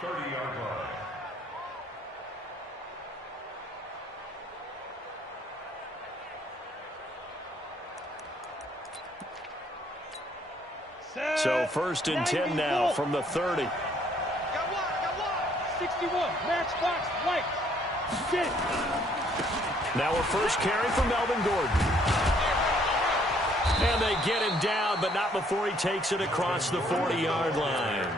30-yard line. So 1st and 10 now from the 30. Got one. 61, matchbox, white. Sit. Now a first carry for Melvin Gordon. And they get him down, but not before he takes it across the 40-yard line.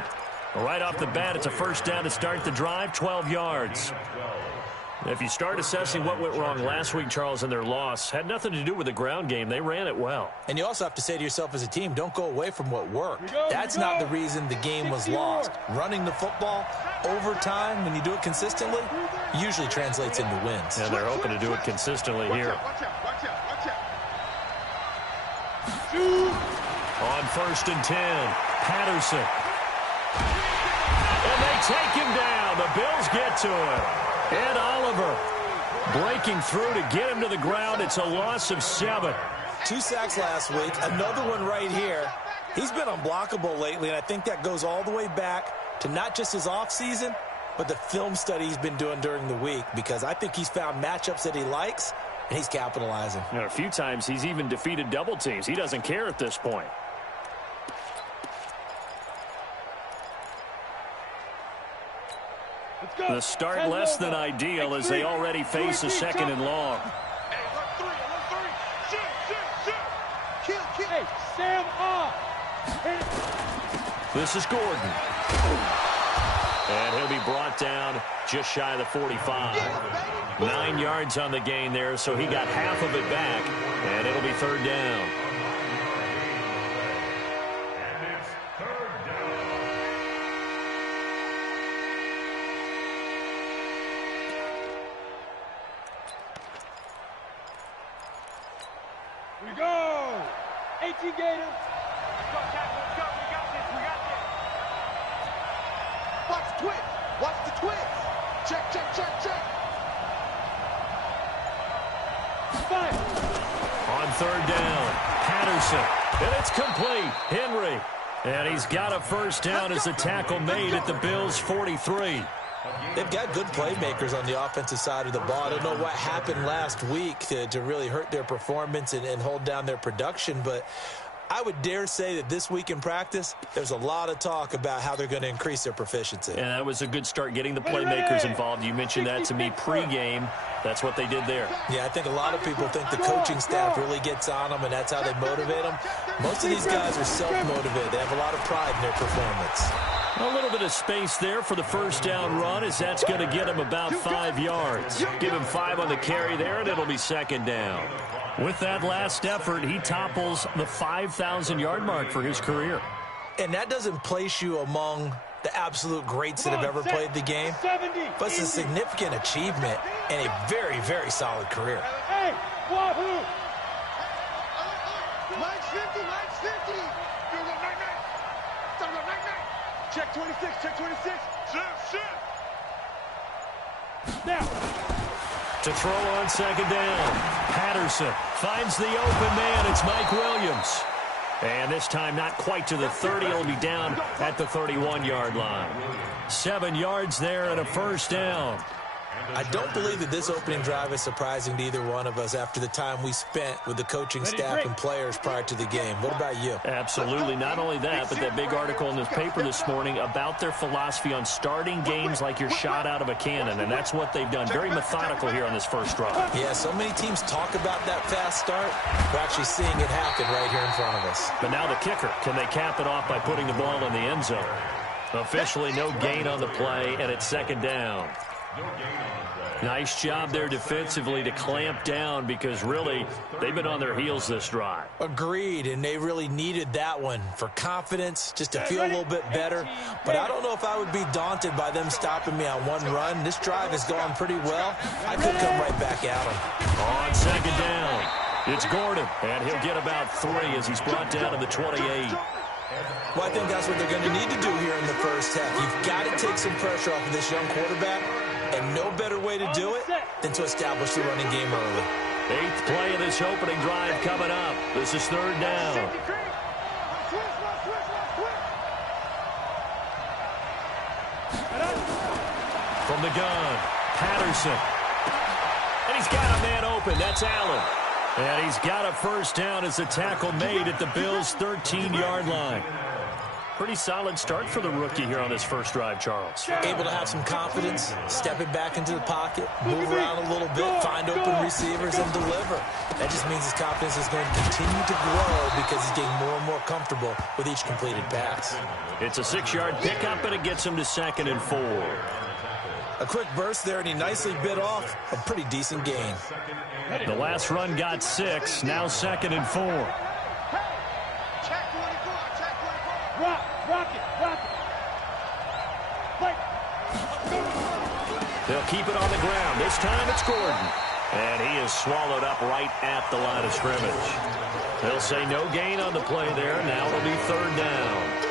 Right off the bat, it's a first down to start the drive, 12 yards. If you start assessing what went wrong last week, Charles, in their loss, had nothing to do with the ground game. They ran it well. And you also have to say to yourself as a team, don't go away from what worked. That's not the reason the game was lost. Running the football over time, when you do it consistently, usually translates into wins. And they're hoping to do it consistently here. On 1st and 10, Patterson. And they take him down. The Bills get to him. Ed Oliver breaking through to get him to the ground. It's a loss of 7. 2 sacks last week, another one right here. He's been unblockable lately, and I think that goes all the way back to not just his offseason, but the film study he's been doing during the week, because I think he's found matchups that he likes, and he's capitalizing. And a few times he's even defeated double teams. He doesn't care at this point. The start less than ideal as they already face a 2nd and long. Sam off. This is Gordon. And he'll be brought down just shy of the 45. 9 yards on the gain there, so he got half of it back, and it'll be 3rd down. We go. 18 Gators. Let's go, Cat. Let's go. We got this. We got this. Watch the twist. Watch the twist. Check, check, check, check. Five. On 3rd down, Patterson. And it's complete. Henry. And he's got a first down as the tackle made at the Bills' 43. They've got good playmakers on the offensive side of the ball. I don't know what happened last week to really hurt their performance and hold down their production, but I would dare say that this week in practice, there's a lot of talk about how they're going to increase their proficiency. And that was a good start getting the playmakers involved. You mentioned that to me pregame. That's what they did there. Yeah, I think a lot of people think the coaching staff really gets on them, and that's how they motivate them. Most of these guys are self-motivated. They have a lot of pride in their performance. A little bit of space there for the first down run, as that's going to get him about 5 yards. Give him 5 on the carry there, and it'll be 2nd down. With that last effort, he topples the 5,000-yard mark for his career. And that doesn't place you among the absolute greats that have ever played the game, but it's a significant achievement and a very, very solid career. Hey, wahoo! Line's 50, line's 50. Check 26, check 26. Shift. Now. To throw on 2nd down, Patterson finds the open man. It's Mike Williams. And this time not quite to the 30. He'll be down at the 31-yard line. 7 yards there and a first down. I don't believe that this opening drive is surprising to either one of us after the time we spent with the coaching staff and players prior to the game. What about you? Absolutely. Not only that, but that big article in this paper this morning about their philosophy on starting games like you're shot out of a cannon, and that's what they've done. Very methodical here on this first drive. Yeah, so many teams talk about that fast start. We're actually seeing it happen right here in front of us. But now the kicker. Can they cap it off by putting the ball in the end zone? Officially no gain on the play, and it's 2nd down. Nice job there defensively to clamp down, because really they've been on their heels this drive. Agreed, and they really needed that one for confidence, just to feel a little bit better. But I don't know if I would be daunted by them stopping me on one run. This drive has gone pretty well. I could come right back at them. On 2nd down, it's Gordon, and he'll get about 3 as he's brought down to the 28. Well, I think that's what they're going to need to do here in the first half. You've got to take some pressure off of this young quarterback, and no better way to do it than to establish the running game early. 8th play of this opening drive coming up. This is 3rd down. From the gun, Patterson. And he's got a man open. That's Allen. And he's got a first down as the tackle made at the Bills' 13-yard line. Pretty solid start for the rookie here on his first drive, Charles. Able to have some confidence, stepping back into the pocket, move around a little bit, find open receivers, and deliver. That just means his confidence is going to continue to grow because he's getting more and more comfortable with each completed pass. It's a 6-yard pickup, and it gets him to 2nd and 4. A quick burst there, and he nicely bit off a pretty decent gain. The last run got 6, now 2nd and 4. Check 24, check 24. Rock it. Play. They'll keep it on the ground. This time it's Gordon. And he is swallowed up right at the line of scrimmage. They'll say no gain on the play there. Now it'll be 3rd down.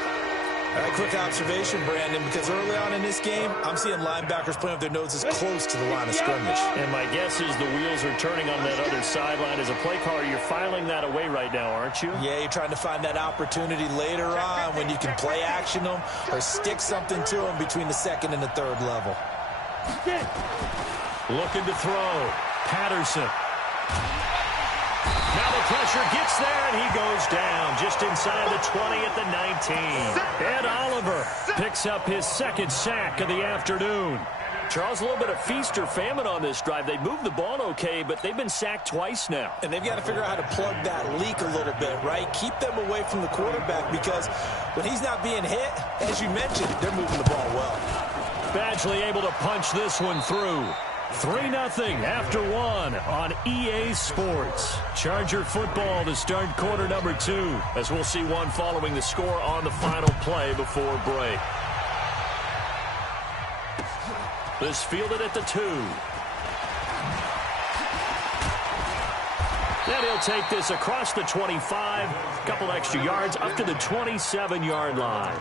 A quick observation, Brandon, because early on in this game, I'm seeing linebackers playing with their noses close to the line of scrimmage. And my guess is the wheels are turning on that other sideline. As a play caller, you're filing that away right now, aren't you? Yeah, you're trying to find that opportunity later on when you can play action them or stick something to them between the 2nd and the 3rd level. Looking to throw. Patterson. Now the pressure gets there, and he goes down just inside the 20 at the 19. Ed Oliver picks up his 2nd sack of the afternoon. Charles, a little bit of feast or famine on this drive. They moved the ball okay, but they've been sacked twice now. And they've got to figure out how to plug that leak a little bit, right? Keep them away from the quarterback because when he's not being hit, as you mentioned, they're moving the ball well. Badgley able to punch this one through. 3-0 after 1 on EA Sports. Charger football to start quarter number 2, as we'll see one following the score on the final play before break. This fielded at the 2. Then he'll take this across the 25, a couple extra yards up to the 27-yard line.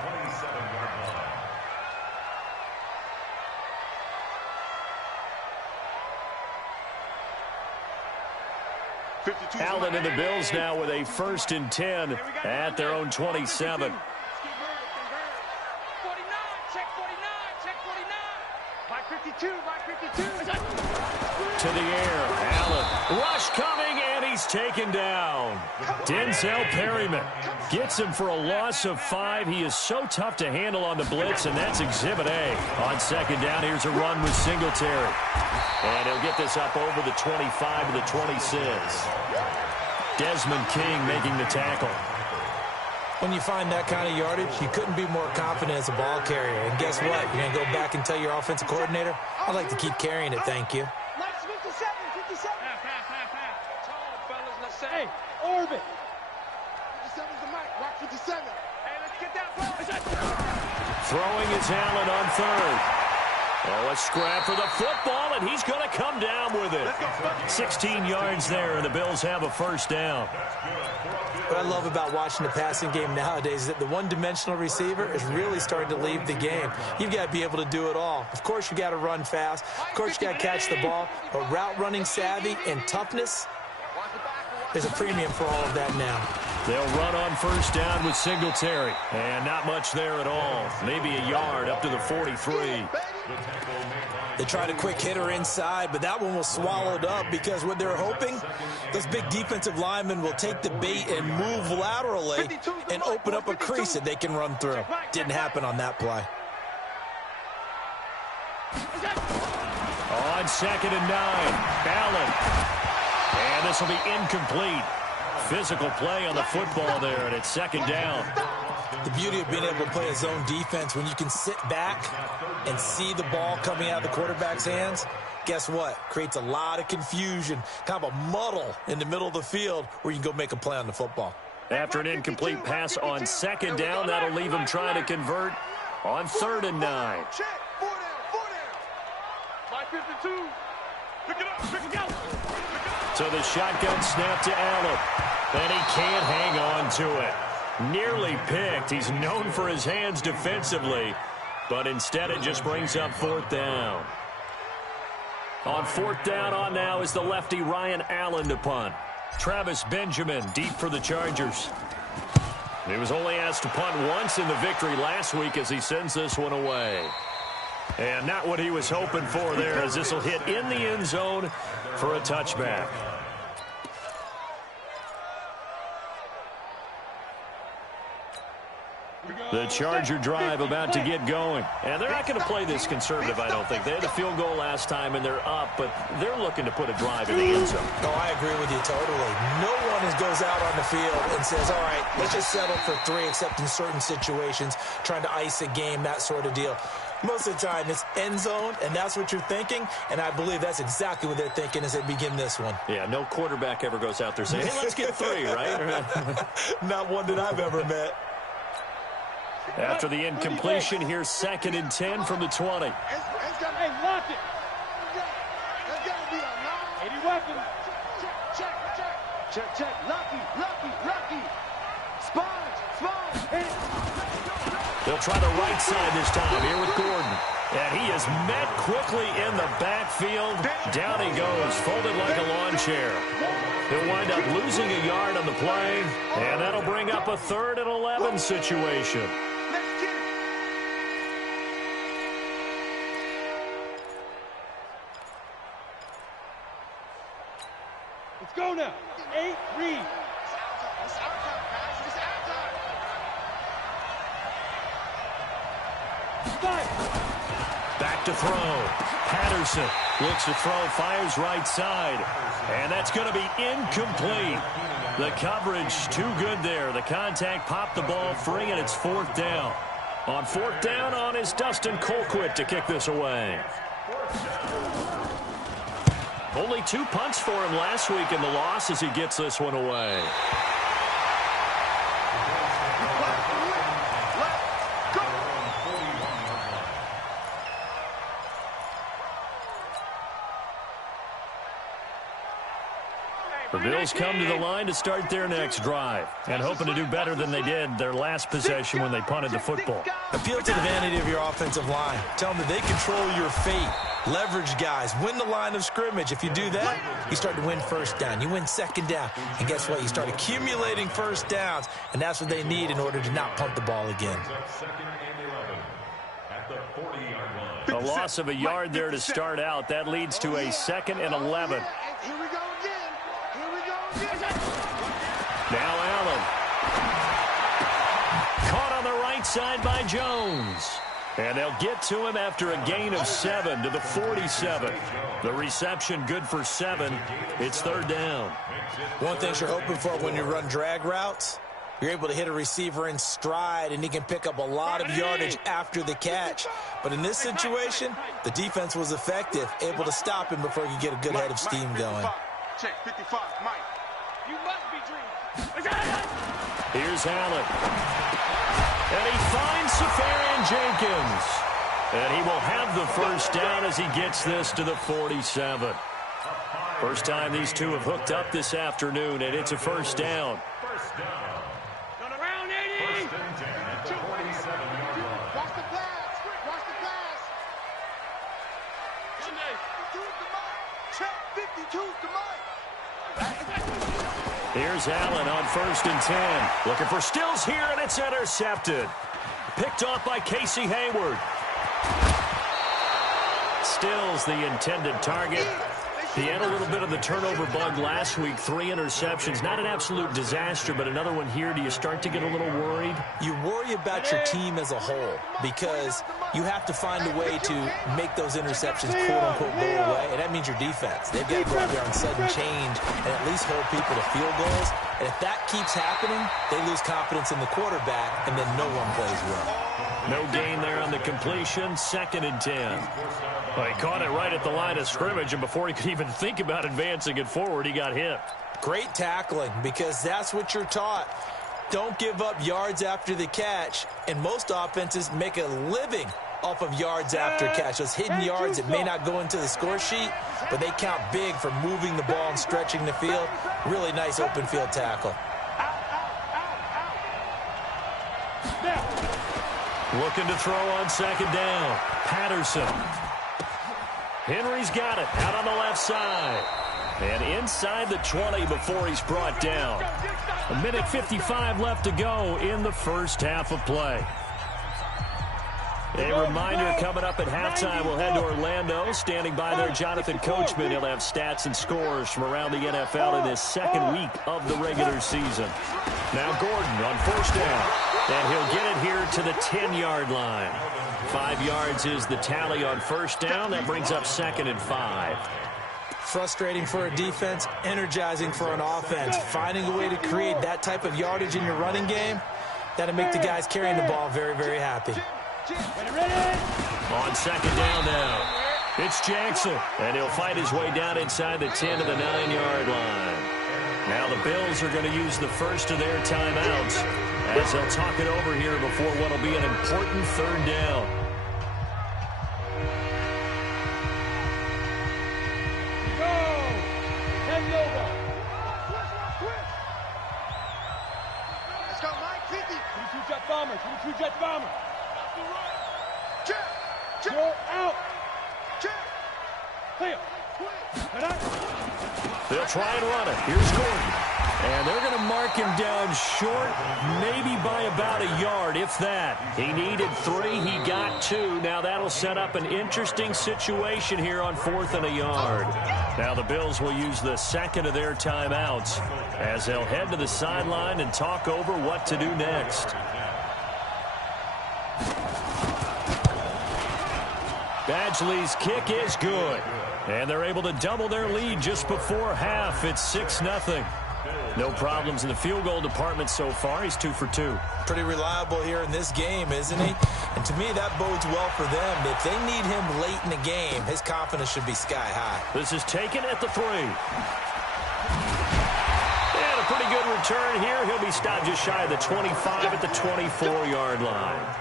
Allen and the Bills now with a 1st and 10 at their own 27. 49, check 49. Mike 52. To the air, Allen. Rush coming, and he's taken down. Denzel Perryman gets him for a loss of 5. He is so tough to handle on the blitz, and that's Exhibit A. On 2nd down, here's a run with Singletary. And he'll get this up over the 25 to the 26. Desmond King making the tackle. When you find that kind of yardage, you couldn't be more confident as a ball carrier. And guess what? You're going to go back and tell your offensive coordinator, I'd like to keep carrying it, thank you. Mike's 57. Hey, Orbit. 57's the mic. Rock 57. Hey, let's get that ball. Throwing is Allen on 3rd. Oh, a scrap for the football, and he's going to come down with it. 16 yards there, and the Bills have a 1st down. What I love about watching the passing game nowadays is that the one-dimensional receiver is really starting to leave the game. You've got to be able to do it all. Of course, you got to run fast. Of course, you got to catch the ball. But route running savvy and toughness, there's a premium for all of that now. They'll run on 1st down with Singletary. And not much there at all. Maybe a yard up to the 43. They tried a quick hitter inside, but that one was swallowed up because what they're hoping, those big defensive linemen will take the bait and move laterally and open up a crease that they can run through. Didn't happen on that play. On 2nd and 9, Allen. And this will be incomplete. Physical play on the football there, and it's 2nd down. The beauty of being able to play a zone defense when you can sit back and see the ball coming out of the quarterback's hands, guess what? Creates a lot of confusion, kind of a muddle in the middle of the field where you can go make a play on the football. After an incomplete pass on 2nd down, that'll leave him trying to convert on 3rd and 9. Check. 4 down. Mike 52. Pick it up. So the shotgun snap to Allen. And he can't hang on to it. Nearly picked. He's known for his hands defensively, but instead it just brings up 4th down. On 4th down on now is the lefty Ryan Allen to punt. Travis Benjamin deep for the Chargers. He was only asked to punt once in the victory last week as he sends this one away. And not what he was hoping for there, as this will hit in the end zone for a touchback. The Charger drive about to get going. And they're not going to play this conservative, I don't think. They had a field goal last time, and they're up, but they're looking to put a drive in the end zone. Oh, I agree with you totally. No one goes out on the field and says, all right, let's just settle for 3, except in certain situations, trying to ice a game, that sort of deal. Most of the time, it's end zone, and that's what you're thinking, and I believe that's exactly what they're thinking as they begin this one. Yeah, no quarterback ever goes out there saying, hey, let's get 3, right? Not one that I've ever met. After the incompletion, here's 2nd and 10 from the 20. Hey, lock it. That's got to be a line. 80 weapons. Check. Lucky. Sponge. They'll try the right side this time here with Gordon. And he is met quickly in the backfield. Down he goes, folded like a lawn chair. He'll wind up losing a yard on the play, and that'll bring up a 3rd and 11 situation. Let's go now. 8 read. Back to throw. Patterson looks to throw, fires right side. And that's going to be incomplete. The coverage too good there. The contact popped the ball free, and it's 4th down. On 4th down on is Dustin Colquitt to kick this away. Only 2 punts for him last week in the loss as he gets this one away. The Bills come to the line to start their next drive, and hoping to do better than they did their last possession when they punted the football. Appeal to the vanity of your offensive line. Tell them that they control your fate. Leverage guys. Win the line of scrimmage. If you do that, you start to win 1st down. You win 2nd down. And guess what? You start accumulating 1st downs, and that's what they need in order to not punt the ball again. A loss of a yard there to start out. That leads to a 2nd and 11. Here we go again. Now Allen. Caught on the right side by Jones. And they'll get to him after a gain of 7 to the 47. The reception good for 7. It's 3rd down. One thing you're hoping for when you run drag routes, you're able to hit a receiver in stride, and he can pick up a lot of yardage after the catch. But in this situation, the defense was effective, able to stop him before he could get a good head of steam going. Check 55, Mike. You must be dreaming. Here's Allen. And he finds Safarian Jenkins. And he will have the 1st down as he gets this to the 47. First time these two have hooked up this afternoon, and it's a 1st down. Turn around, 80. Watch the pass. Check 52's the Mike. Here's Allen on 1st and 10. Looking for Stills here, and it's intercepted. Picked off by Casey Hayward. Stills the intended target. He had a little bit of the turnover bug last week. 3 interceptions. Not an absolute disaster, but another one here. Do you start to get a little worried? You worry about your team as a whole because you have to find a way to make those interceptions, quote-unquote, go away, and that means your defense. They've got to go out there on sudden change and at least hold people to field goals. And if that keeps happening, they lose confidence in the quarterback, and then no one plays well. No gain there on the completion. 2nd and 10. Well, he caught it right at the line of scrimmage, and before he could even think about advancing it forward, he got hit. Great tackling, because that's what you're taught. Don't give up yards after the catch, and most offenses make a living off of yards after catch. Those hidden yards that may not go into the score sheet, but they count big for moving the ball and stretching the field. Really nice open field tackle. Looking to throw on 2nd down. Patterson. Henry's got it out on the left side. And inside the 20 before he's brought down. 1:55 left to go in the first half of play. A reminder coming up at halftime, we'll head to Orlando. Standing by there, Jonathan Coachman. He'll have stats and scores from around the NFL in this second week of the regular season. Now Gordon on first down. And he'll get it here to the 10-yard line. 5 yards is the tally on first down. That brings up 2nd and 5. Frustrating for a defense, energizing for an offense. Finding a way to create that type of yardage in your running game, that'll make the guys carrying the ball very, very happy. On 2nd down now, it's Jackson, and he'll fight his way down inside the 10 to the 9-yard line. Now the Bills are going to use the first of their timeouts as they'll talk it over here before what will be an important 3rd down. Let's go, Mike. 50. 22 jet bomber. 22 jet bomber. Check. Check. Go out. Check. Clear. They'll try and run it. Here's Gordon. And they're going to mark him down short, maybe by about a yard, if that. He needed 3. He got 2. Now that'll set up an interesting situation here on 4th and a yard. Now the Bills will use the 2nd of their timeouts as they'll head to the sideline and talk over what to do next. Badgley's kick is good. And they're able to double their lead just before half. It's 6-0. No problems in the field goal department so far. He's 2 for 2. Pretty reliable here in this game, isn't he? And to me, that bodes well for them. If they need him late in the game, his confidence should be sky high. This is taken at the 3. And a pretty good return here. He'll be stopped just shy of the 25 at the 24-yard line.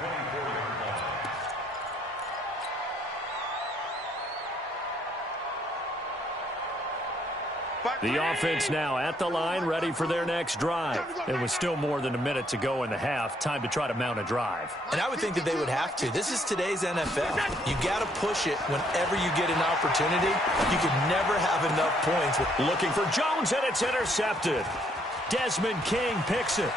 The offense now at the line, ready for their next drive. It was still more than a minute to go in the half. Time to try to mount a drive. And I would think that they would have to. This is today's NFL. You got to push it whenever you get an opportunity. You can never have enough points. Looking for Jones, and it's intercepted. Desmond King picks it.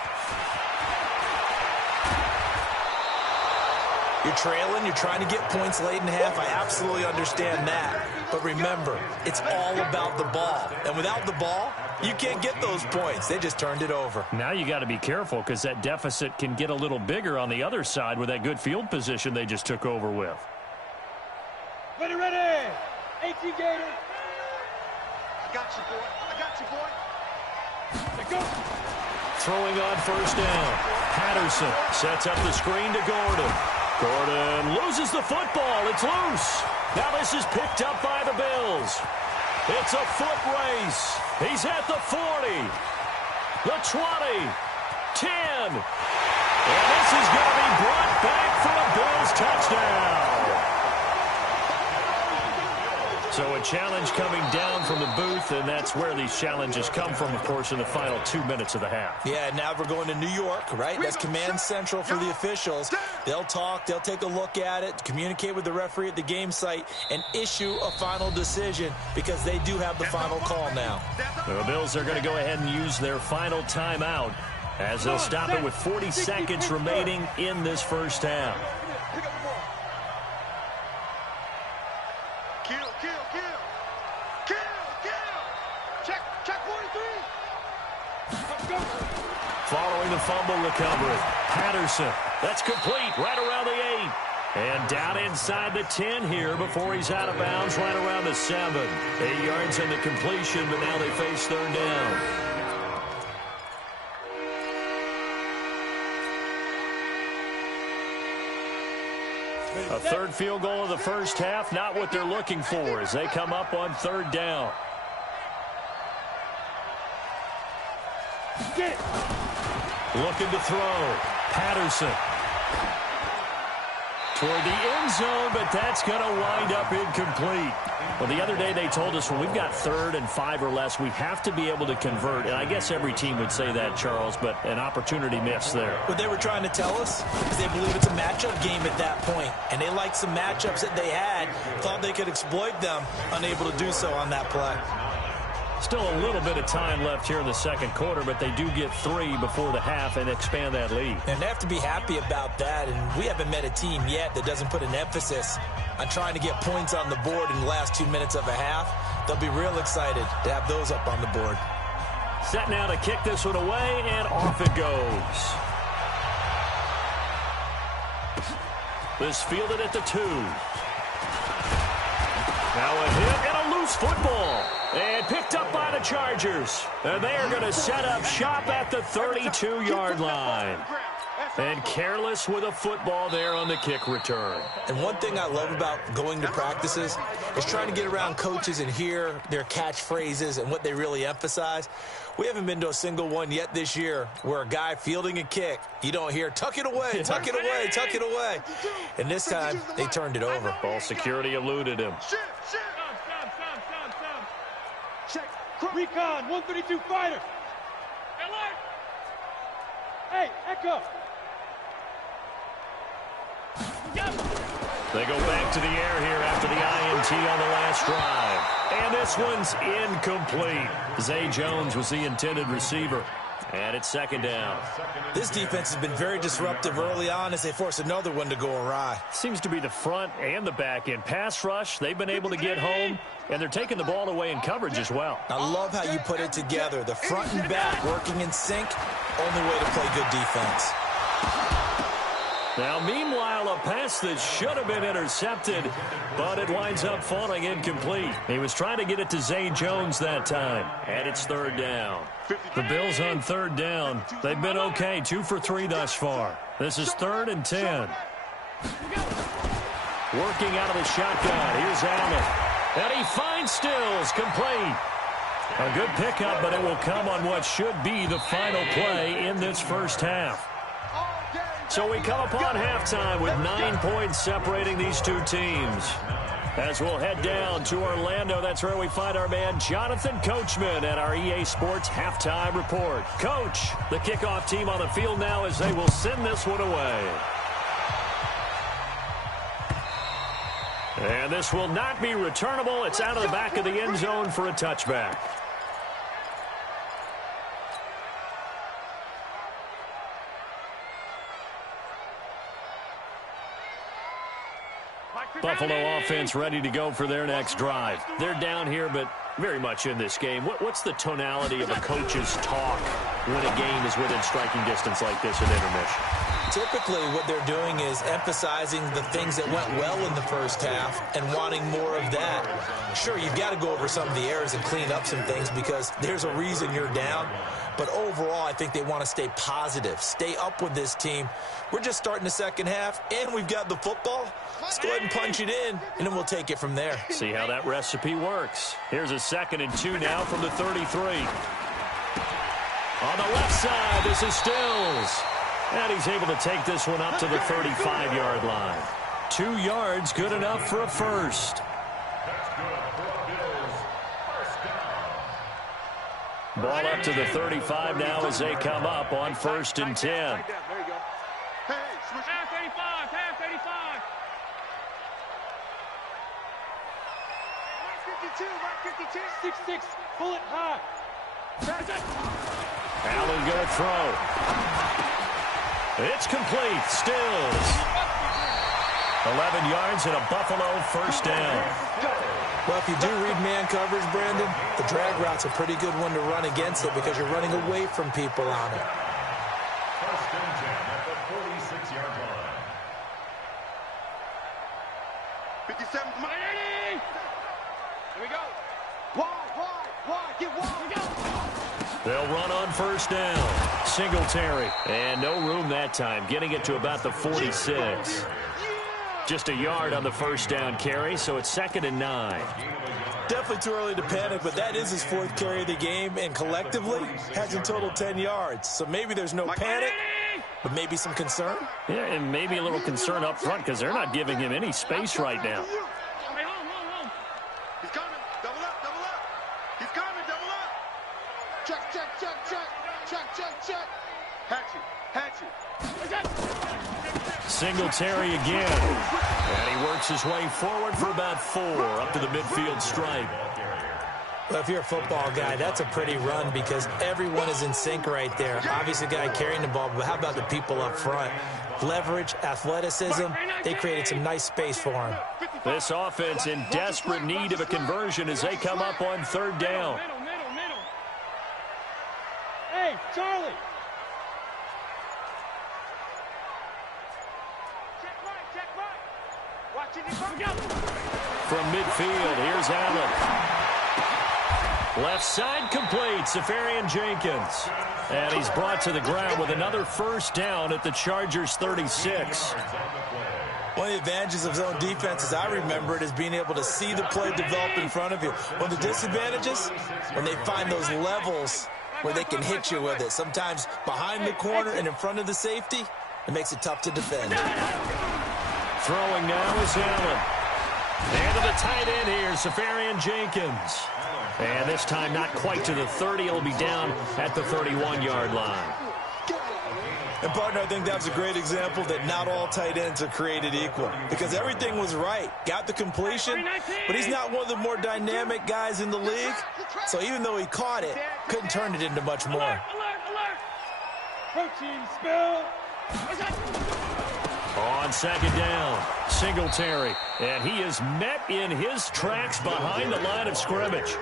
You're trailing, you're trying to get points late in half. I absolutely understand that. But remember, it's all about the ball. And without the ball, you can't get those points. They just turned it over. Now you got to be careful because that deficit can get a little bigger on the other side with that good field position they just took over with. Ready, ready. 18 Gator. I got you, boy. I got you, boy. Let's go. Throwing on first down. Patterson sets up the screen to Gordon. Gordon loses the football. It's loose. Now this is picked up by the Bills. It's a foot race. He's at the 40, the 20, 10. And this is going to be brought back for a Bills touchdown. So a challenge coming down from the booth, and that's where these challenges come from, of course, in the final 2 minutes of the half. Yeah, now we're going to New York, right? That's command central for the officials. They'll talk, they'll take a look at it, communicate with the referee at the game site, and issue a final decision because they do have the final call now. The Bills are going to go ahead and use their final timeout as they'll stop it with 40 seconds remaining in this first half. Kill, kill, kill. Kill, kill. Check, check 43. Let's go. Following the fumble recovery, Patterson. That's complete right around the 8. And down inside the 10 here before he's out of bounds right around the 7. 8 yards in the completion, but now they face third down. A third field goal of the first half, not what they're looking for as they come up on third down. Get it. Looking to throw. Patterson. Toward the end zone, but that's going to wind up incomplete. Well, the other day they told us when we've got 3rd and 5 or less, we have to be able to convert. And I guess every team would say that, Charles, but an opportunity missed there. What they were trying to tell us is they believe it's a matchup game at that point. And they liked some matchups that they had, thought they could exploit them, unable to do so on that play. Still a little bit of time left here in the second quarter, but they do get 3 before the half and expand that lead. And they have to be happy about that, and we haven't met a team yet that doesn't put an emphasis on trying to get points on the board in the last 2 minutes of a half. They'll be real excited to have those up on the board. Set now to kick this one away, and off it goes. This fielded at the 2. Now a hit and a loose football. And picked up by the Chargers. And they are going to set up shop at the 32-yard line. And careless with a football there on the kick return. And one thing I love about going to practices is trying to get around coaches and hear their catchphrases and what they really emphasize. We haven't been to a single one yet this year where a guy fielding a kick, you don't hear, tuck it away, tuck it away, tuck it away. And this time, they turned it over. Ball security eluded him. Check. Recon, 132 fighter. Hey, Echo. They go back to the air here after the INT on the last drive. And this one's incomplete. Zay Jones was the intended receiver. And it's second down. This defense has been very disruptive early on as they force another one to go awry. Seems to be the front and the back end. Pass rush, they've been able to get home, and they're taking the ball away in coverage as well. I love how you put it together. The front and back working in sync. Only way to play good defense. Now, meanwhile, a pass that should have been intercepted, but it winds up falling incomplete. He was trying to get it to Zay Jones that time, and it's third down. The Bills on third down. They've been okay, 2 for 3 thus far. This is 3rd and 10. Working out of the shotgun. Here's Allen. And he finds Stills, complete. A good pickup, but it will come on what should be the final play in this first half. So we come upon halftime with 9 points separating these two teams. As we'll head down to Orlando, that's where we find our man Jonathan Coachman at our EA Sports Halftime Report. Coach, the kickoff team on the field now as they will send this one away. And this will not be returnable. It's out of the back of the end zone for a touchback. Buffalo offense ready to go for their next drive. They're down here, but very much in this game. What's the tonality of a coach's talk when a game is within striking distance like this at intermission? Typically, what they're doing is emphasizing the things that went well in the first half and wanting more of that. Sure, you've got to go over some of the errors and clean up some things because there's a reason you're down. But overall, I think they want to stay positive, stay up with this team. We're just starting the second half, and we've got the football. Let's go ahead and punch it in, and then we'll take it from there. See how that recipe works. Here's a 2nd and 2 now from the 33. On the left side, this is Stills. And he's able to take this one up to the 35-yard line. 2 yards, good enough for a first. Ball up to the 35 now as they come up on 1st and 10. There you go. Half 85, half 85. 152, 152. 6-6, pull it high. Allen going to throw. It's complete. Stills. 11 yards and a Buffalo first down. Well, if you do read man coverage, Brandon, the drag route's a pretty good one to run against it because you're running away from people on it. 1st and 10 at the 46-yard line. 57, Miami! Here we go. Wide, get wide, go. They'll run on 1st down. Singletary. And no room that time, getting it to about the 46. Just a yard on the 1st down carry, so it's 2nd and 9. Definitely too early to panic, but that is his 4th carry of the game, and collectively has in total 10 yards. So maybe there's no panic, but maybe some concern. Yeah, and maybe a little concern up front because they're not giving him any space right now. He's coming. Double up. He's coming. Double up. Check. Hatchet. Singletary again. And he works his way forward for about 4 up to the midfield stripe. Well, if you're a football guy, that's a pretty run because everyone is in sync right there. Obviously, the guy carrying the ball, but how about the people up front? Leverage, athleticism, they created some nice space for him. This offense in desperate need of a conversion as they come up on third down. Middle. Hey, Charlie. Check right. Watch it. From midfield, here's Allen. Left side complete, Safarian Jenkins. And he's brought to the ground with another first down at the Chargers' 36. One of the advantages of zone defense, as I remember it, is being able to see the play develop in front of you. One of the disadvantages, when they find those levels where they can hit you with it. Sometimes behind the corner and in front of the safety, it makes it tough to defend. Throwing now is Allen. And to the tight end here, Safarian Jenkins. And this time not quite to the 30. He'll be down at the 31-yard line. And, partner, I think that's a great example that not all tight ends are created equal because everything was right. Got the completion, but he's not one of the more dynamic guys in the league. So even though he caught it, couldn't turn it into much more. Alert. Protein spill. On second down, Singletary. And he is met in his tracks behind the line of scrimmage.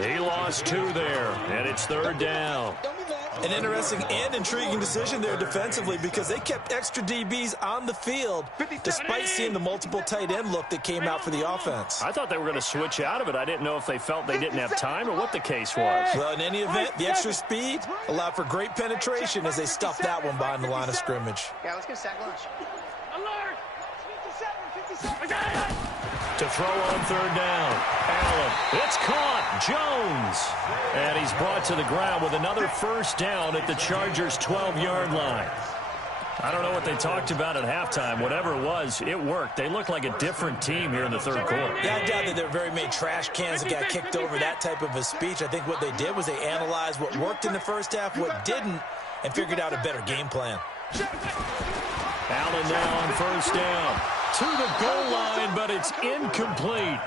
He lost 2 there, and it's third down. An interesting and intriguing decision there defensively because they kept extra DBs on the field despite seeing the multiple tight end look that came out for the offense. I thought they were going to switch out of it. I didn't know if they felt they didn't have time or what the case was. Well, in any event, the extra speed allowed for great penetration as they stuffed that one behind the line of scrimmage. Yeah, let's get a sack lunch. Alert. 57. To throw on third down, Allen. It's caught. Jones. And he's brought to the ground with another first down at the Chargers' 12-yard line. I don't know what they talked about at halftime. Whatever it was, it worked. They look like a different team here in the third quarter. Yeah, I doubt that there were very many trash cans that got kicked over that type of a speech. I think what they did was they analyzed what worked in the first half, what didn't, and figured out a better game plan. Allen now on first down. To the goal line, but it's incomplete.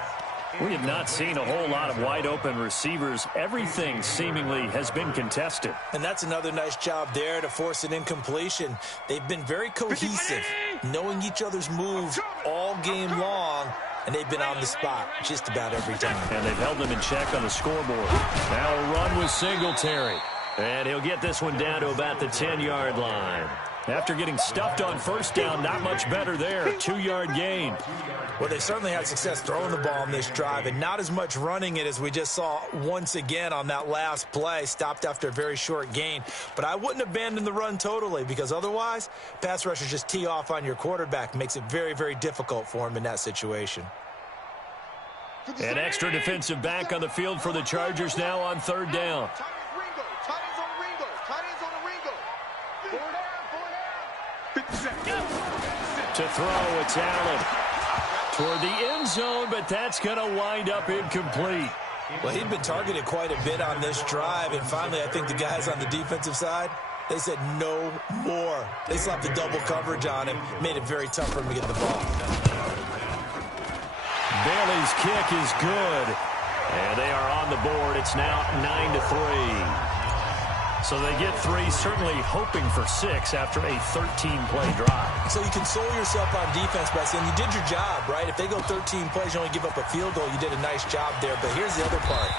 We have not seen a whole lot of wide-open receivers. Everything seemingly has been contested. And that's another nice job there to force an incompletion. They've been very cohesive, knowing each other's moves all game long, and they've been on the spot just about every time. And they've held them in check on the scoreboard. Now a run with Singletary. And he'll get this one down to about the 10-yard line. After getting stuffed on first down, not much better there. 2-yard gain. Well, they certainly had success throwing the ball in this drive and not as much running it as we just saw once again on that last play. Stopped after a very short gain. But I wouldn't abandon the run totally because otherwise, pass rushers just tee off on your quarterback. Makes it very, very difficult for him in that situation. An extra defensive back on the field for the Chargers now on third down. To throw, it's Allen. Toward the end zone, but that's going to wind up incomplete. Well, he'd been targeted quite a bit on this drive, and finally I think the guys on the defensive side, they said no more. They slapped the double coverage on him, made it very tough for him to get the ball. Bailey's kick is good, and they are on the board. It's now 9-3. So they get 3, certainly hoping for 6 after a 13-play drive. So you console yourself on defense by saying you did your job, right? If they go 13 plays, you only give up a field goal, you did a nice job there. But here's the other part.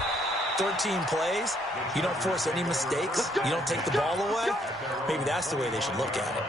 13 plays, you don't force any mistakes, you don't take the ball away. Maybe that's the way they should look at it.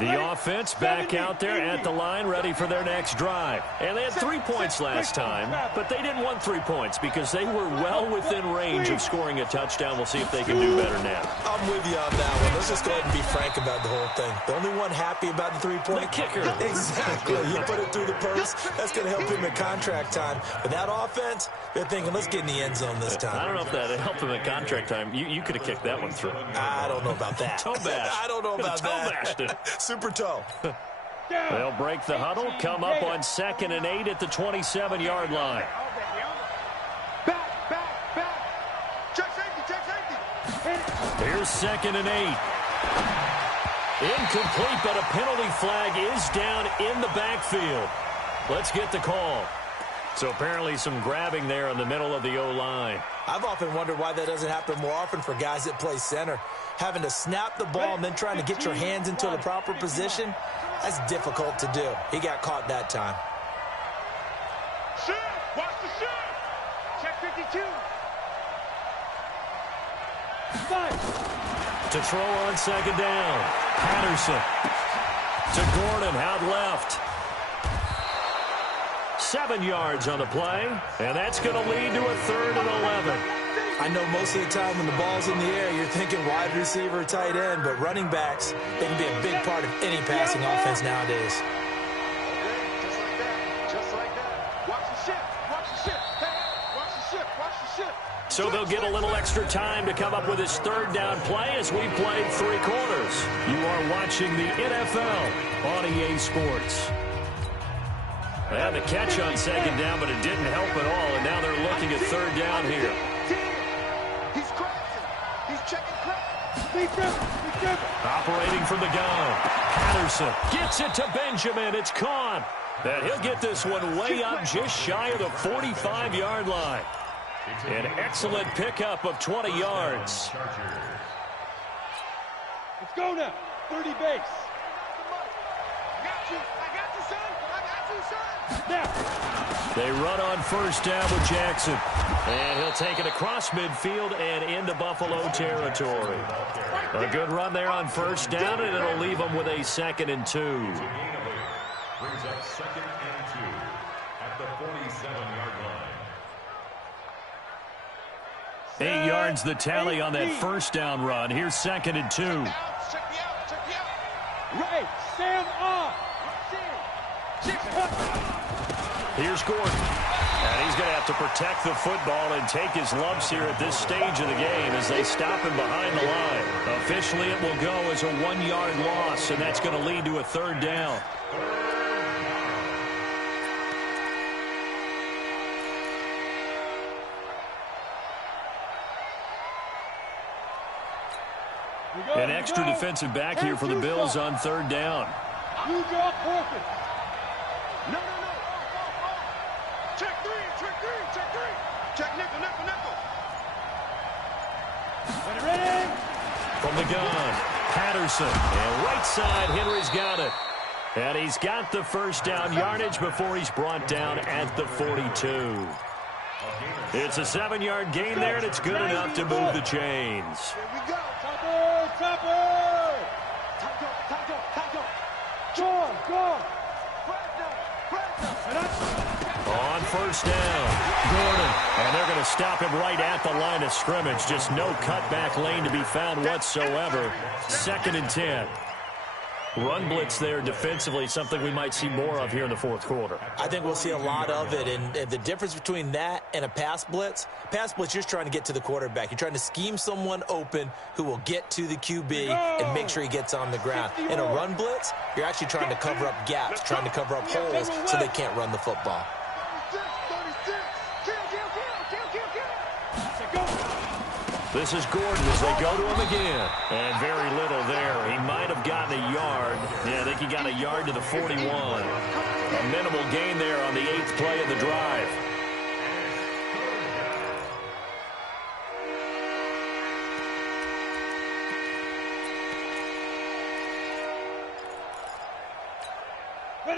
The offense back out there at the line, ready for their next drive. And they had 3 points last time, but they didn't want 3 points because they were well within range of scoring a touchdown. We'll see if they can do better now. I'm with you on that one. Let's just go ahead and be frank about the whole thing. The only one happy about the 3-point kicker. Exactly. You put it through the post. That's going to help him at contract time. But that offense, they're thinking, let's get in the end zone this time. I don't know if that helped him at contract time. You could have kicked that one through. I don't know about that. Toe bash. I don't know about that. Toe bashed it. Super toe. They'll break the huddle, come up on 2nd and 8 at the 27-yard line. Back. Check safety. Here's 2nd and 8. Incomplete, but a penalty flag is down in the backfield. Let's get the call. So apparently some grabbing there in the middle of the O-line. I've often wondered why that doesn't happen more often for guys that play center. Having to snap the ball and then trying to get your hands into the proper position, that's difficult to do. He got caught that time. Shift! Watch the shift! Check 52. Five. To throw on second down. Patterson. To Gordon, out left. 7 yards on the play, and that's going to lead to a 3rd and 11. I know most of the time when the ball's in the air, you're thinking wide receiver, tight end, but running backs, they can be a big part of any passing offense nowadays. Just like that. Just like that. Watch the shift. Watch the shift. Hey, watch the shift. Watch the shift. So they'll get a little extra time to come up with his 3rd down play as we played 3 quarters. You are watching the NFL on EA Sports. They had the catch on second down, but it didn't help at all, and now they're looking at 3rd down here. He's crashing. He's checking crash. Operating from the gun. Patterson gets it to Benjamin. It's caught. And he'll get this one way up just shy of the 45-yard line. An excellent pickup of 20 yards. Let's go now. 30 base. I got you, son. I got you, son. Now. They run on 1st down with Jackson. And he'll take it across midfield and into Buffalo territory. A good run there on 1st down, and it'll leave them with a 2nd and 2. Brings up 2nd and 2 at the 47-yard line. 8 yards the tally on that 1st down run. Here's 2nd and 2. Check me out. Check me out. Right. Sam on. Here's Gordon. And he's going to have to protect the football and take his lumps here at this stage of the game as they stop him behind the line. Officially, it will go as a 1-yard loss, and that's going to lead to a 3rd down. An extra defensive back here for the Bills on 3rd down. You draw forfeit. No. Check 3. Check nickel. Ready? From the gun, Patterson. And right side, Henry's got it. And he's got the 1st down yardage before he's brought down at the 42. It's a 7-yard gain there, and it's good enough to move the chains. Here we go. Topper. Go. On 1st down, Gordon. And they're going to stop him right at the line of scrimmage. Just no cutback lane to be found whatsoever. 2nd and 10. Run blitz there defensively, something we might see more of here in the 4th quarter. I think we'll see a lot of it, and the difference between that and a pass blitz, you're just trying to get to the quarterback. You're trying to scheme someone open who will get to the QB and make sure he gets on the ground. In a run blitz, you're actually trying to cover up gaps, trying to cover up holes so they can't run the football. 36. Kill. This is Gordon as they go to him again. And very little there. He might have gotten a yard. Yeah, I think he got a yard to the 41. A minimal gain there on the 8th play of the drive.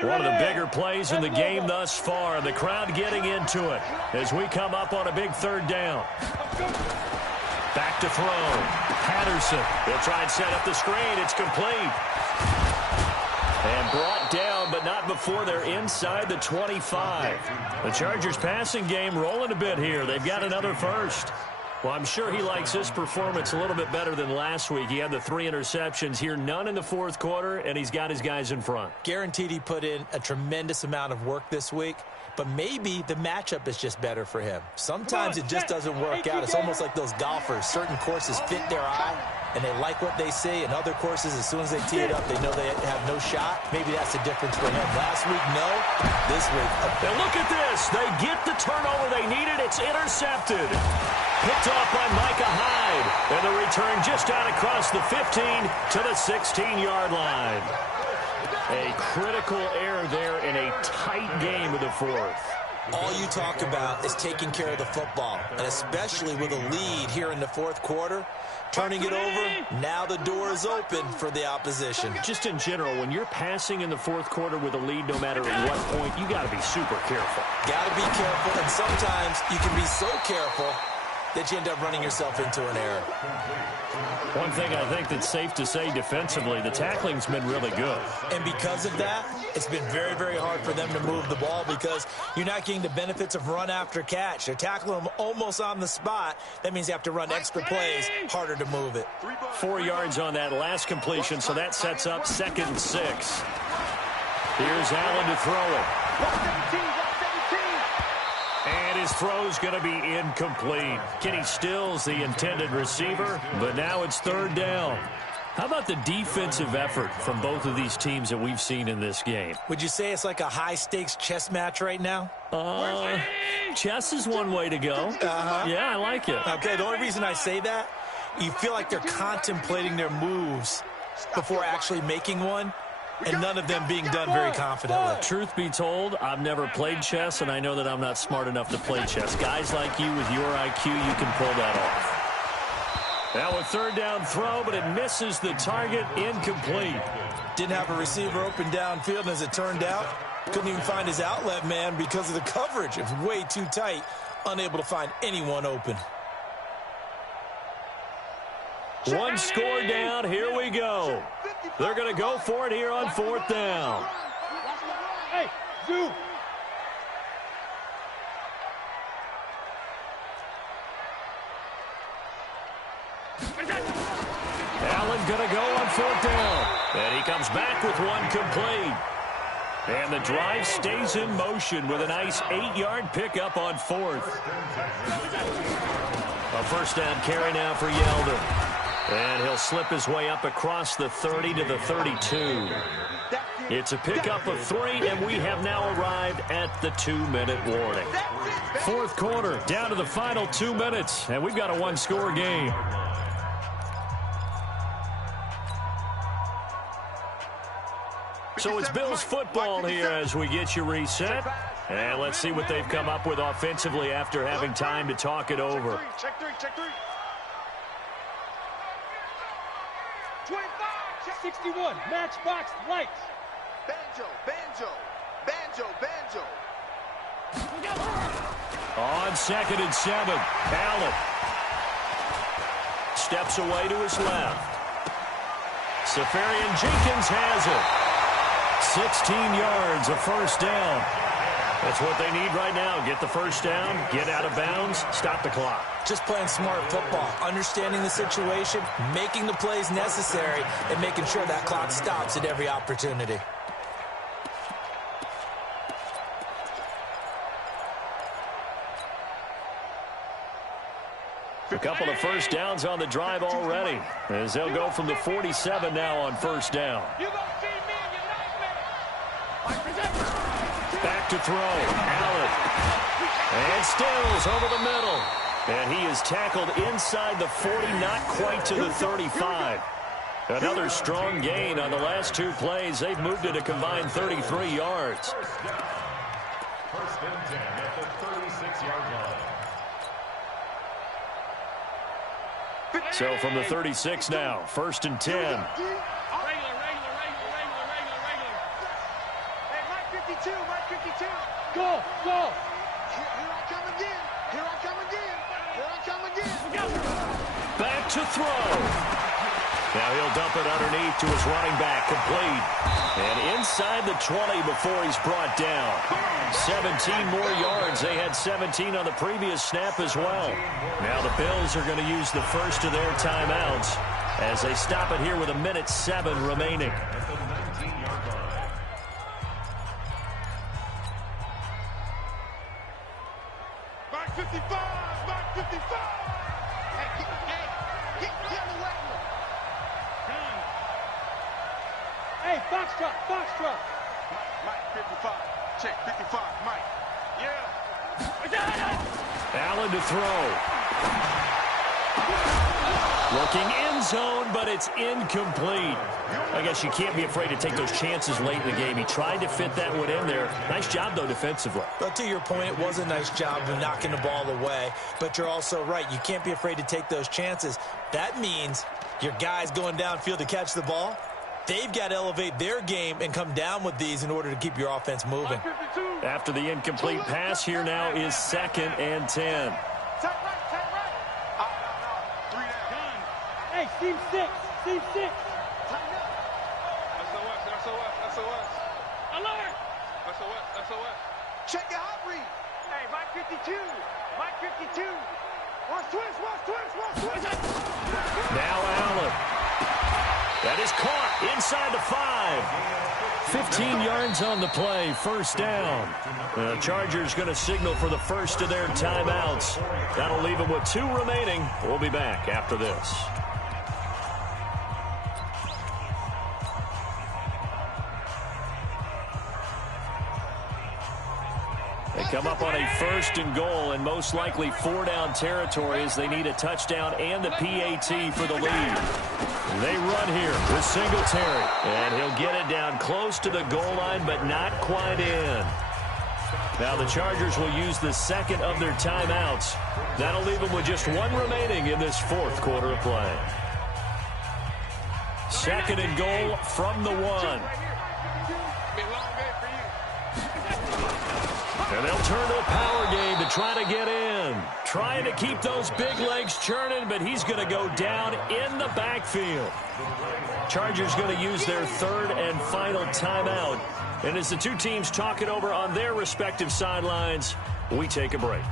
One of the bigger plays in the game thus far, and the crowd getting into it as we come up on a big 3rd down. Back to throw. Patterson. He'll try and set up the screen. It's complete. And brought down, but not before they're inside the 25. The Chargers passing game rolling a bit here. They've got another 1st. Well, I'm sure he likes his performance a little bit better than last week. He had the 3 interceptions here, none in the 4th quarter, and he's got his guys in front. Guaranteed he put in a tremendous amount of work this week, but maybe the matchup is just better for him. Sometimes it just doesn't work out. It's almost like those golfers. Certain courses fit their eye, and they like what they see, and other courses, as soon as they tee it up, they know they have no shot. Maybe that's the difference for him. Last week, no. This week, and look at this. They get the turnover they needed. It's intercepted. Picked off by Micah Hyde. And the return just out across the 15 to the 16-yard line. A critical error there in a tight game of the fourth. All you talk about is taking care of the football, and especially with a lead here in the fourth quarter, turning it over, now the door is open for the opposition. Just in general, when you're passing in the fourth quarter with a lead, no matter at what point, you got to be super careful. Got to be careful, and sometimes you can be so careful that you end up running yourself into an error. One thing I think that's safe to say defensively, the tackling's been really good. And because of that, it's been very, very hard for them to move the ball because you're not getting the benefits of run after catch. They're tackling them almost on the spot. That means you have to run extra plays, harder to move it. 4 yards on that last completion, so that sets up 2nd and 6. Here's Allen to throw it. And his throw's going to be incomplete. Kenny Stills, the intended receiver, but now it's 3rd down. How about the defensive effort from both of these teams that we've seen in this game? Would you say it's like a high-stakes chess match right now? Chess is one way to go. Yeah, I like it. Okay, the only reason I say that, you feel like they're contemplating their moves before actually making one, and none of them being done very confidently. Truth be told, I've never played chess, and I know that I'm not smart enough to play chess. Guys like you with your IQ, you can pull that off. Now a 3rd down throw, but it misses the target, incomplete. Didn't have a receiver open downfield, and as it turned out, couldn't even find his outlet man because of the coverage. It was way too tight, unable to find anyone open. One score down, here we go. They're going to go for it here on 4th down. Hey, Zoo. Allen going to go on 4th down. And he comes back with one complete. And the drive stays in motion with a nice 8-yard pickup on 4th. A 1st down carry now for Yeldon. And he'll slip his way up across the 30 to the 32. It's a pickup of 3, and we have now arrived at the 2-minute warning. 4th quarter, down to the final 2 minutes, and we've got a 1-score game. So it's Bills football here as we get you reset. And let's see what they've come up with offensively after having time to talk it over. Check three. 61, matchbox lights. Banjo. On 2nd and 7, Allen steps away to his left. Safarian Jenkins has it. 16 yards, a 1st down. That's what they need right now. Get the 1st down, get out of bounds, stop the clock. Just playing smart football, understanding the situation, making the plays necessary, and making sure that clock stops at every opportunity. A couple of 1st downs on the drive already, as they'll go from the 47 now on 1st down. Back to throw, Allen. And Stills over the middle. And he is tackled inside the 40, not quite to the 35. Another strong gain on the last 2 plays. They've moved it a combined 33 yards. 1st and 10 at the 36-yard line. So from the 36 now, 1st and 10. Regular. Hey, Mike 52. Go. Here I come again. Back to throw. Now he'll dump it underneath to his running back, complete. And inside the 20 before he's brought down. 17 more yards. They had 17 on the previous snap as well. Now the Bills are going to use the first of their timeouts as they stop it here with 1:07 remaining. At the 19-yard line. Mark 55. Hey, get on the way. Hey, Foxtrot. Mike 55. Check 55. Mike. Yeah. Allen to throw. Looking end zone, but it's incomplete. I guess you can't be afraid to take those chances late in the game. He tried to fit that one in there. Nice job, though, defensively. But to your point, it was a nice job of knocking the ball away. But you're also right. You can't be afraid to take those chances. That means your guys going downfield to catch the ball, they've got to elevate their game and come down with these in order to keep your offense moving. After the incomplete pass, here now is 2nd and 10. Hey, team 6. Team 6. SOS. Alert. SOS. Check your hot read. Hey, Mike 52. Mike 52. Watch twist. Now Allen. That is caught inside the 5. 15 yards on the play, first down. The Chargers going to signal for the first of their timeouts. That'll leave them with 2 remaining. We'll be back after this. They come up on a 1st and goal and most likely 4-down territory as they need a touchdown and the PAT for the lead. They run here with Singletary, and he'll get it down close to the goal line, but not quite in. Now the Chargers will use the 2nd of their timeouts. That'll leave them with just 1 remaining in this 4th quarter of play. 2nd and goal from the 1. And they'll turn to a power game to try to get in. Trying to keep those big legs churning, but he's going to go down in the backfield. Chargers going to use their 3rd and final timeout. And as the 2 teams talk it over on their respective sidelines, we take a break.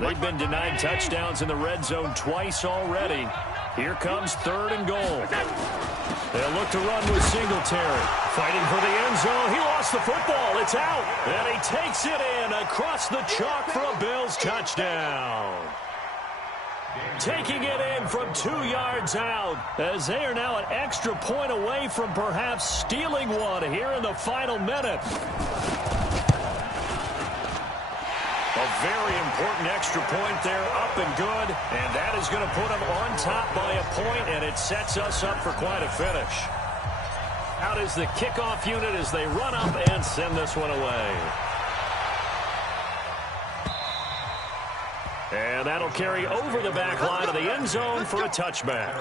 They've been denied touchdowns in the red zone twice already. Here comes 3rd and goal. They'll look to run with Singletary. Fighting for the end zone. He lost the football. It's out. And he takes it in across the chalk for a Bills touchdown. Taking it in from 2 yards out as they are now an extra point away from perhaps stealing one here in the final minute. A very important extra point there, up and good, and that is going to put them on top by a point, and it sets us up for quite a finish. Out is the kickoff unit as they run up and send this one away. And that'll carry over the back line of the end zone for a touchback.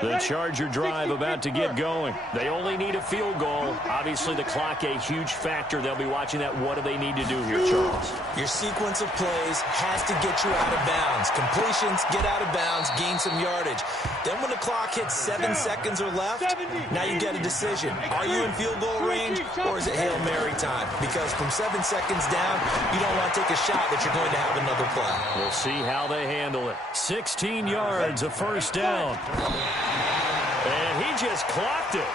The Charger drive about to get going. They only need a field goal. Obviously, the clock a huge factor. They'll be watching that. What do they need to do here, Charles? Your sequence of plays has to get you out of bounds. Completions, get out of bounds, gain some yardage. Then when the clock hits 7 seconds or left, now you get a decision. Are you in field goal range or is it Hail Mary time? Because from 7 seconds down, you don't want to take a shot that you're going to have another play. We'll see how they handle it. 16 yards, a first down. And he just clocked it.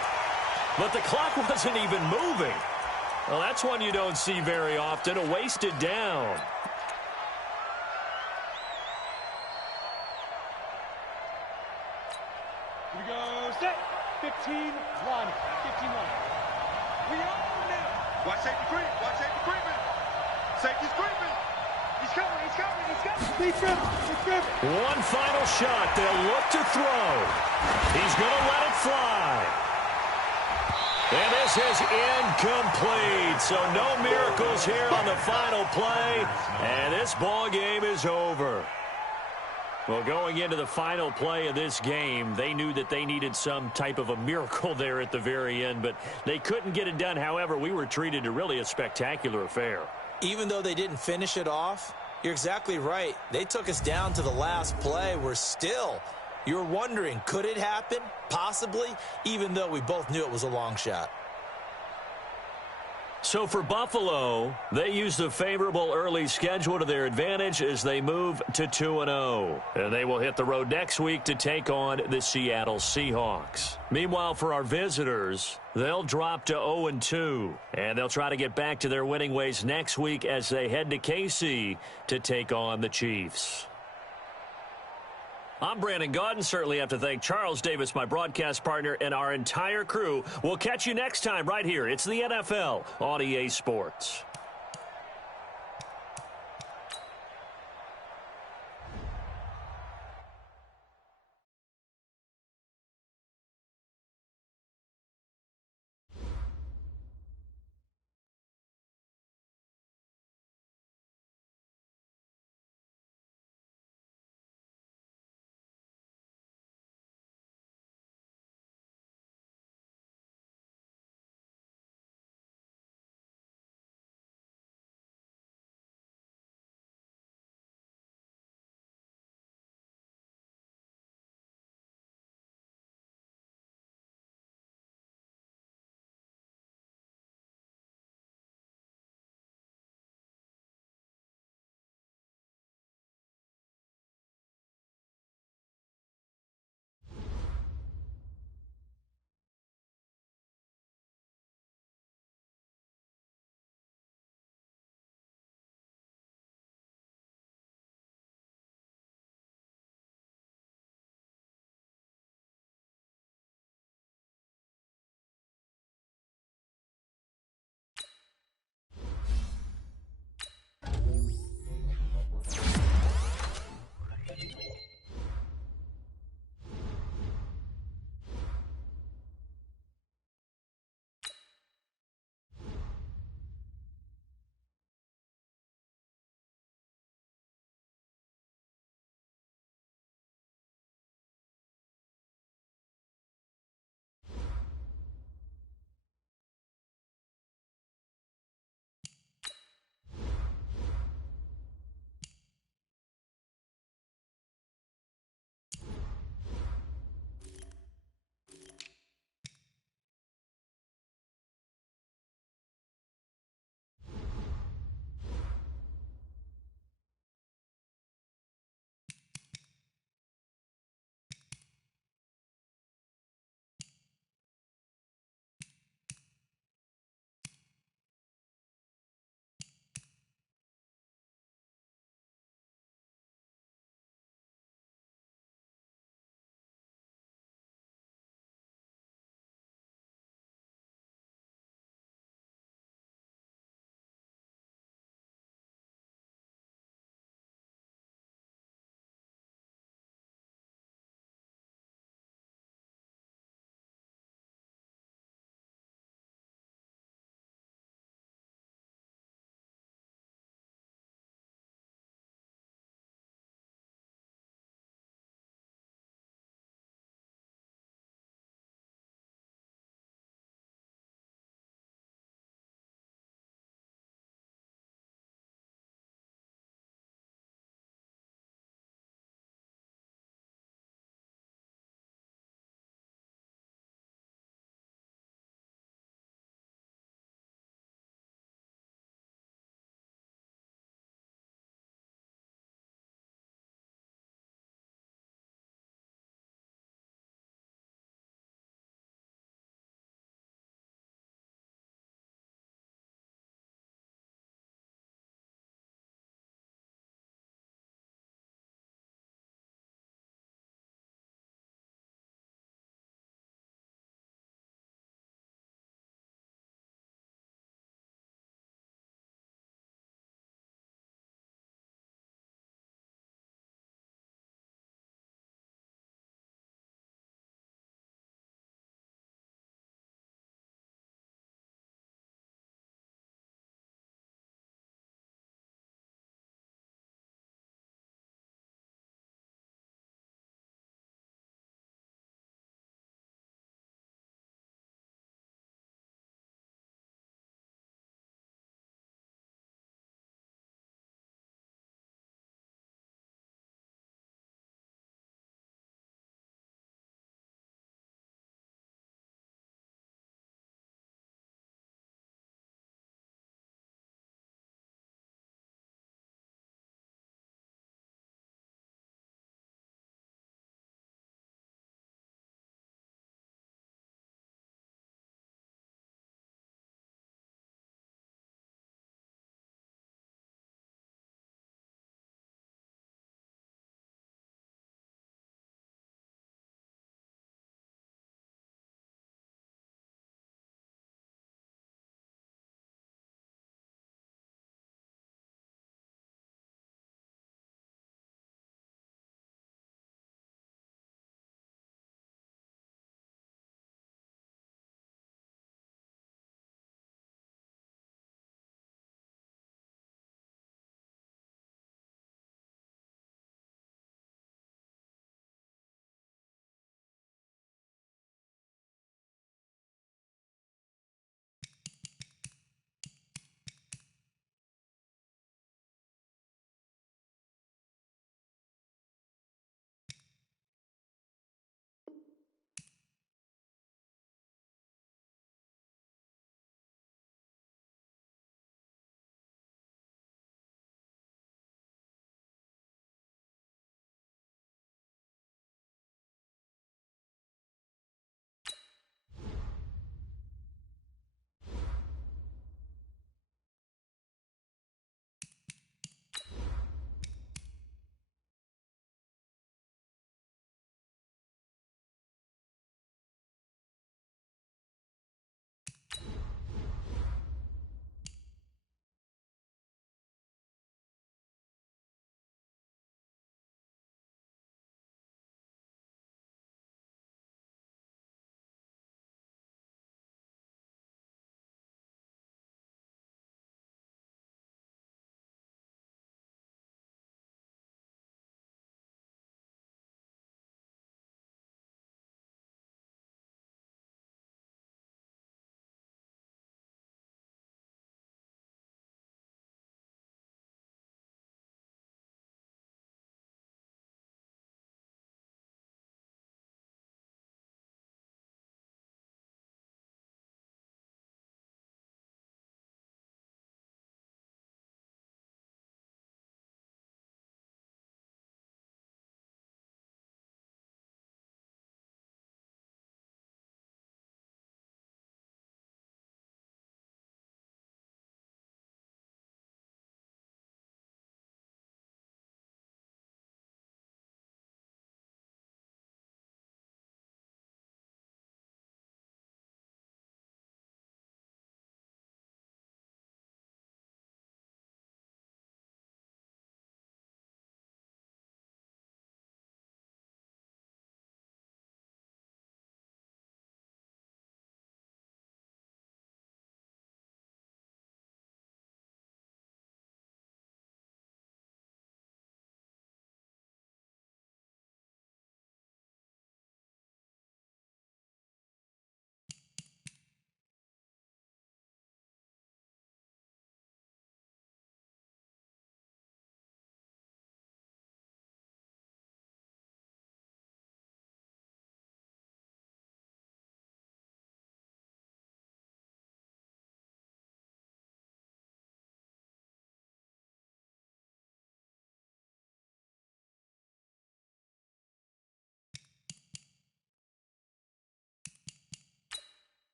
But the clock wasn't even moving. Well, that's one you don't see very often, a wasted down. We go set. 15-1. 15-1. We own it. Watch safety creep. Watch safety creeping. Safety's creeping. He's coming. He's coming. He's coming. He's driven. He's driven. One final shot. They'll look to throw. He's going to let it fly. And this is incomplete. So no miracles here on the final play. And this ball game is over. Well, going into the final play of this game, they knew that they needed some type of a miracle there at the very end, but they couldn't get it done. However, we were treated to really a spectacular affair. Even though they didn't finish it off, you're exactly right. They took us down to the last play. We're still, you're wondering, could it happen? Possibly, even though we both knew it was a long shot. So for Buffalo, they use the favorable early schedule to their advantage as they move to 2-0. And they will hit the road next week to take on the Seattle Seahawks. Meanwhile, for our visitors, they'll drop to 0-2. And they'll try to get back to their winning ways next week as they head to KC to take on the Chiefs. I'm Brandon Gaudin. Certainly have to thank Charles Davis, my broadcast partner, and our entire crew. We'll catch you next time right here. It's the NFL on EA Sports.